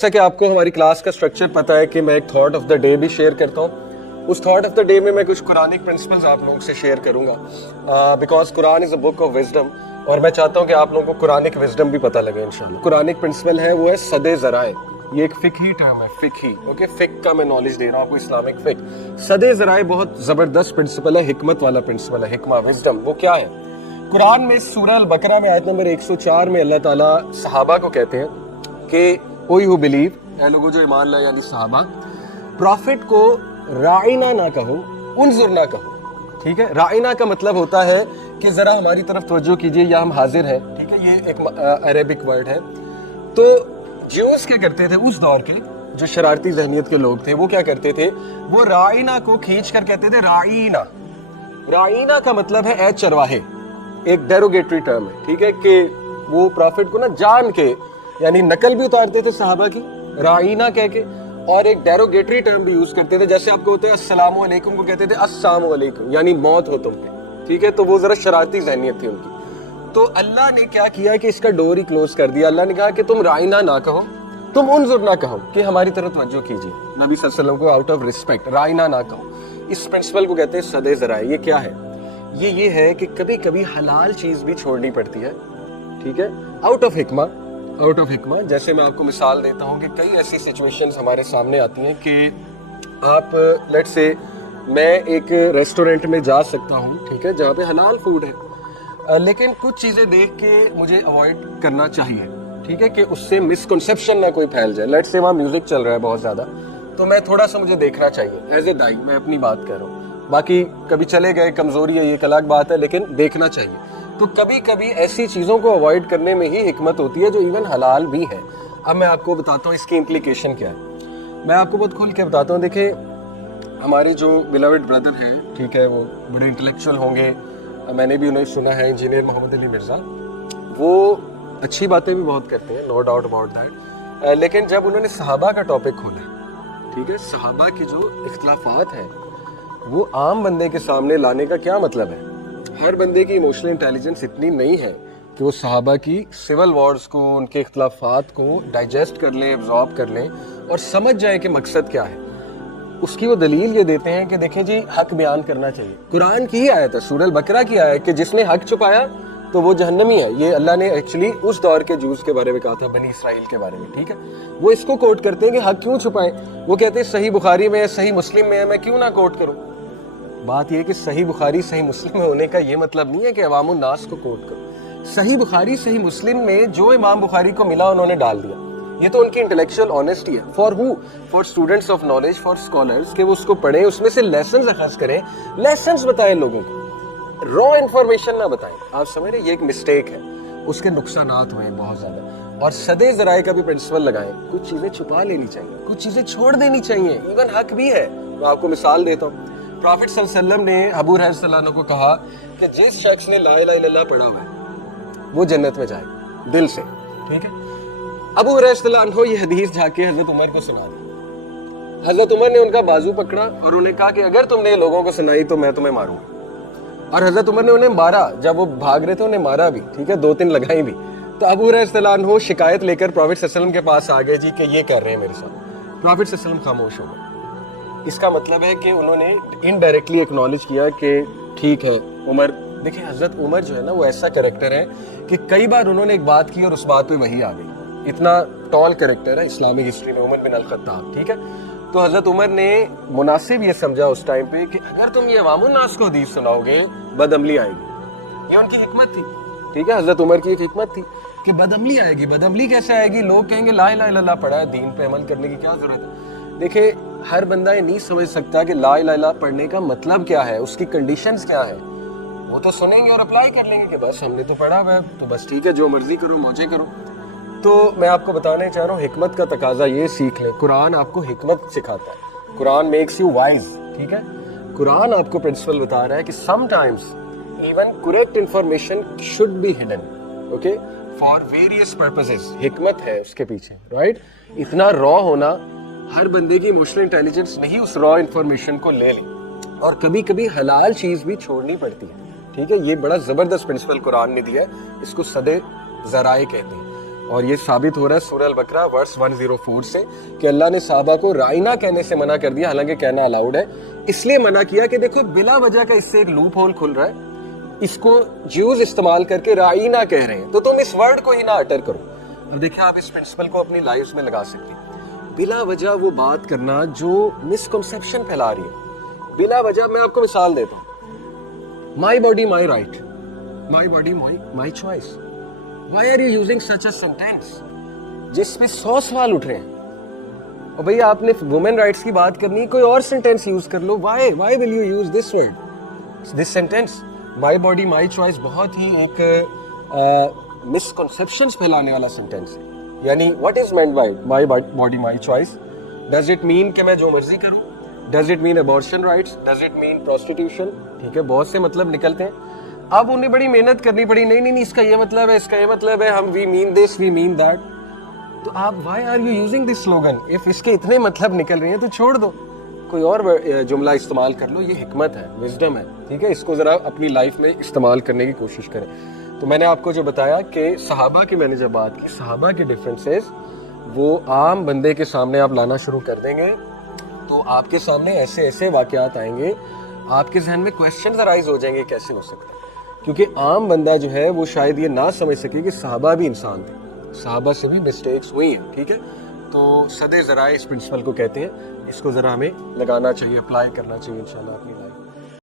جیسا کہ آپ کو ہماری کلاس کا سٹرکچر پتا ہے کہ میں ایک تھاٹ آف دا ڈے بھی شیئر کرتا ہوں. اس تھاٹ آف دا ڈے میں کچھ قرآنک پرنسپلز آپ لوگوں سے شیئر کروں گا because Quran is a book of wisdom اور میں چاہتا ہوں کہ آپ لوگوں کو قرآنک وزڈم بھی پتہ لگے انشاءاللہ. قرآنک پرنسپل ہے وہ ہے سد ذرائع. یہ ایک فقہی ٹرم ہے, فقہی. اوکے, فقہ کا میں نالج دے رہا ہوں آپ کو, اسلامک فقہ. سد ذرائع بہت زبردست پرنسپل ہے, حکمت والا پرنسپل ہے, حکمہ, وزڈم. وہ کیا ہے؟ قرآن میں سورہ البقرہ میں آیت نمبر 104 میں اللہ تعالیٰ صحابہ کو کہتے ہیں کہ کوئی ہو بلیو, اے لوگوں جو ایمان لائے یعنی صحابہ, پروفٹ کو رائنا نہ کہو, انظر نہ کہو. ٹھیک ہے, رائنا کا مطلب ہوتا ہے کہ ذرا ہماری طرف توجہ کیجئے یا ہم حاضر ہیں. ٹھیک ہے, یہ ایک عربک ورڈ ہے. تو جیوز کیا کرتے تھے اس دور کے, جو شرارتی ذہنیت کے لوگ تھے, وہ کیا کرتے تھے, وہ رائنا کو کھینچ کر کہتے تھے رائنا. رائنا کا مطلب ہے اے چرواہے, ایک ڈیروگیٹری ٹرم ہے. ٹھیک ہے, کہ وہ پروفٹ کو نا جان کے یعنی نقل بھی اتارتے تھے صحابہ کی رائنا کہہ کے, اور ایک ڈیروگیٹری ٹرم بھی یوز کرتے تھے. جیسے آپ کو ہوتا ہے السلام علیکم کو کہتے تھے السلام علیکم, یعنی موت ہو تم پہ. ٹھیک ہے, تو وہ ذرا شرارتی ذہنیت تھی ان کی. تو اللہ نے کیا کیا کہ اس کا ڈور ہی کلوز کر دیا. اللہ نے کہا کہ تم رائنا نہ کہو, تم انظر نہ کہو, کہ ہماری طرف توجہ کیجیے. نبی صلی اللہ علیہ وسلم کو آؤٹ آف رسپیکٹ رائنا نہ کہو. اس پرنسپل کو کہتے ہیں سد ذرائع. یہ کیا ہے؟ یہ ہے کہ کبھی کبھی حلال چیز بھی چھوڑنی پڑتی ہے. ٹھیک ہے, آؤٹ آف حکمہ. آؤٹ آف حکمہ جیسے میں آپ کو مثال دیتا ہوں کہ کئی ایسی سچویشنز ہمارے سامنے آتی ہیں کہ آپ لیٹ سے میں ایک ریسٹورنٹ میں جا سکتا ہوں, ٹھیک ہے, جہاں پہ حلال فوڈ ہے, لیکن کچھ چیزیں دیکھ کے مجھے اوائڈ کرنا چاہیے. ٹھیک ہے, کہ اس سے مسکنسیپشن نہ کوئی پھیل جائے. لیٹ سے وہاں میوزک چل رہا ہے بہت زیادہ, تو میں تھوڑا سا مجھے دیکھنا چاہیے ایز اے دائی. میں اپنی بات کر رہا ہوں, باقی کبھی چلے گئے کمزوری ہے, یہ ایک الگ بات ہے, لیکن دیکھنا چاہیے. تو کبھی کبھی ایسی چیزوں کو اوائڈ کرنے میں ہی حکمت ہوتی ہے جو ایون حلال بھی ہے. اب میں آپ کو بتاتا ہوں اس کی امپلیکیشن کیا ہے. میں آپ کو بہت کھل کے بتاتا ہوں. دیکھیں, ہماری جو بیلوڈ بردر ہیں, ٹھیک ہے, وہ بڑے انٹلیکچوئل ہوں گے, میں نے بھی انہیں سنا ہے, انجینئر محمد علی مرزا. وہ اچھی باتیں بھی بہت کرتے ہیں, نو ڈاؤٹ اباؤٹ دیٹ, لیکن جب انہوں نے صحابہ کا ٹاپک کھولا, ٹھیک ہے, صحابہ کی جو اختلافات ہیں وہ عام بندے کے سامنے لانے کا کیا مطلب ہے. ہر بندے کی ایموشنل انٹیلیجنس اتنی نہیں ہے کہ وہ صحابہ کی سول وارز کو, ان کے اختلافات کو ڈائجسٹ کر لیں, ایبزارب کر لیں اور سمجھ جائیں کہ مقصد کیا ہے. اس کی وہ دلیل یہ دیتے ہیں کہ دیکھیں جی, حق بیان کرنا چاہیے. قرآن کی ہی آیت ہے, سورہ البقرہ کی آیت, کہ جس نے حق چھپایا تو وہ جہنمی ہے. یہ اللہ نے ایکچولی اس دور کے جوز کے بارے میں کہا تھا, بنی اسرائیل کے بارے میں. ٹھیک ہے, وہ اس کو کوٹ کرتے ہیں کہ حق کیوں چھپائیں. وہ کہتے ہیں صحیح بخاری میں ہے, صحیح مسلم میں ہے, میں کیوں نہ کوٹ کروں. بات یہ کہ صحیح بخاری صحیح مسلم میں ہونے کا یہ مطلب نہیں ہے کہ عوام الناس کو کوٹ کرو. صحیح بخاری صحیح مسلم میں جو امام بخاری کو ملا انہوں نے ڈال دیا. یہ تو ان کی انٹلیکچوئل آنیسٹی ہے. For who? For students of knowledge, for scholars, کہ وہ اس کو پڑھیں, اس میں سے لیسنز اخذ کریں, لیسنز بتائیں لوگوں کو, را انفارمیشن نہ بتائیں. آپ سمجھ رہے, یہ ایک مسٹیک ہے, اس کے نقصانات ہوئے بہت زیادہ. اور سد ذرائع کا بھی پرنسپل لگائیں. کچھ چیزیں چھپا لینی چاہیے, کچھ چیزیں چھوڑ دینی چاہیے, ایون حق بھی ہے. میں آپ کو مثال دیتا ہوں. پروفٹ صلی اللہ علیہ وسلم نے ابو ہریرہ صلی اللہ عنہ کو کہا کہ جس شخص نے لا الہ الا اللہ پڑھا ہوا ہے وہ جنت میں جائے گا دل سے. ٹھیک ہے, ابو ہریرہ صلی اللہ عنہ یہ حدیث جا کے حضرت عمر کو سنا دی. حضرت عمر نے ان کا بازو پکڑا اور انہیں کہا کہ اگر تم نے لوگوں کو سنائی تو میں تمہیں ماروں. اور حضرت عمر نے انہیں مارا, جب وہ بھاگ رہے تھے انہیں مارا بھی. ٹھیک ہے, 2-3 لگائیں بھی. تو ابو ہریرہ صلی اللہ عنہ شکایت لے کر پروفٹ صلی اللہ علیہ وسلم کے پاس آ گئے, جی کہ یہ کر رہے ہیں میرے ساتھ. پروفٹ صلی اللہ علیہ وسلم خاموش ہو گئے. اس کا مطلب ہے کہ انہوں نے انڈائریکٹلی ایکنالج کیا کہ ٹھیک ہے عمر. دیکھیں, حضرت عمر جو ہے نا وہ ایسا کریکٹر ہے کہ کئی بار انہوں نے ایک بات کی اور اس بات پہ وہی آ گئی. اتنا ٹال کریکٹر ہے اسلامی ہسٹری میں عمر بن الخطاب. ٹھیک ہے, تو حضرت عمر نے مناسب یہ سمجھا اس ٹائم پہ کہ اگر تم یہ عوام الناس کو حدیث سناؤ گے بد عملی آئے گی. یہ ان کی حکمت تھی. ٹھیک ہے, حضرت عمر کی ایک حکمت تھی کہ بد عملی آئے گی. بد عملی کیسے آئے گی؟ لوگ کہیں گے لا الہ الا اللہ پڑھا ہے, دین پہ عمل کرنے کی کیا ضرورت ہے. دیکھیں, ہر بندہ یہ نہیں سمجھ سکتا کہ لا الہ الا اللہ پڑھنے کا مطلب کیا ہے, اس کی کنڈیشنز کیا ہے. وہ تو سنیں گے اور اپلائی کر لیں گے کہ بس ہم نے تو پڑھا ہوا ہے تو بس ٹھیک ہے, جو مرضی کرو موجے کرو. تو میں آپ کو بتانے چاہ رہا ہوں, حکمت کا تقاضا یہ سیکھ لیں. قرآن آپ کو حکمت سکھاتا ہے. قرآن میکس یو وائز. ٹھیک ہے, قرآن آپ کو پرنسپل بتا رہا ہے کہ some times even correct information should be hidden, okay, for various purposes. حکمت ہے اس کے پیچھے, رائٹ. اتنا را ہونا, ہر بندے کی ایموشنل انٹیلیجنس نہیں اس را انفارمیشن کو لے لیں, اور کبھی کبھی حلال چیز بھی چھوڑنی پڑتی ہے. ٹھیک ہے, یہ بڑا زبردست پرنسپل قرآن نے دیا ہے, اس کو سد ذرائع کہتے ہیں. اور یہ ثابت ہو رہا ہے سورہ البقرہ ورس 104 سے کہ اللہ نے صحابہ کو رائنا کہنے سے منع کر دیا، حالانکہ کہنا الاؤڈ ہے، اس لیے منع کیا کہ دیکھو بلا وجہ کا اس سے ایک لوپ ہول کھل رہا ہے، اس کو جیوز استعمال کر کے رائنا کہہ رہے ہیں، تو تم اس ورڈ کو ہی نہ اٹر کرو۔ اب دیکھیں آپ اس پرنسپل کو اپنی لائف میں لگا سکتے ہیں، بلا وجہ وہ بات کرنا جو مسکنسیپشن پھیلا رہی ہے، بلا وجہ۔ میں آپ کو مثال دیتا ہوں، my body my right, my body my choice, why are you using such a sentence جس پہ 100 سوال اٹھ رہے ہیں؟ اور بھئی آپ نے وومن رائٹس کی بات کرنی، کوئی اور سینٹینس یوز کر لو، why will you use this word, this sentence? My body my choice بہت ہی ایک مسکنسیپشنز پھیلانے والا سینٹینس ہے۔ یعنی what is meant by my body my choice? Does it mean کہ میں جو مرضی کروں؟ Does it mean abortion rights? Does it mean prostitution? ٹھیک ہے، بہت سے مطلب نکلتے ہیں۔ اب انہیں بڑی محنت کرنی پڑی، نہیں اس کا یہ مطلب ہے، اس کا یہ مطلب ہے، ہم وی مین دس وی مین دیٹ۔ تو آپ why are you using this slogan? If اس کے اتنے مطلب نکل رہے ہیں تو چھوڑ دو، کوئی اور جملہ استعمال کر لو۔ یہ حکمت ہے، وزڈم ہے، ٹھیک ہے، اس کو ذرا اپنی لائف میں استعمال کرنے کی کوشش کریں۔ تو میں نے آپ کو جو بتایا کہ صحابہ کی میں نے جب بات کی، صحابہ کے ڈفرینسز وہ عام بندے کے سامنے آپ لانا شروع کر دیں گے تو آپ کے سامنے ایسے ایسے واقعات آئیں گے، آپ کے ذہن میں کویسچنز ارائز ہو جائیں گے کیسے ہو سکتا ہے، کیونکہ عام بندہ جو ہے وہ شاید یہ نہ سمجھ سکے کہ صحابہ بھی انسان تھے، صحابہ سے بھی مسٹیکس ہوئی ہیں، ٹھیک ہے۔ تو صد ذرائع اس پرنسپل کو کہتے ہیں، اس کو ذرا ہمیں لگانا چاہیے، اپلائی کرنا چاہیے انشاءاللہ اپنی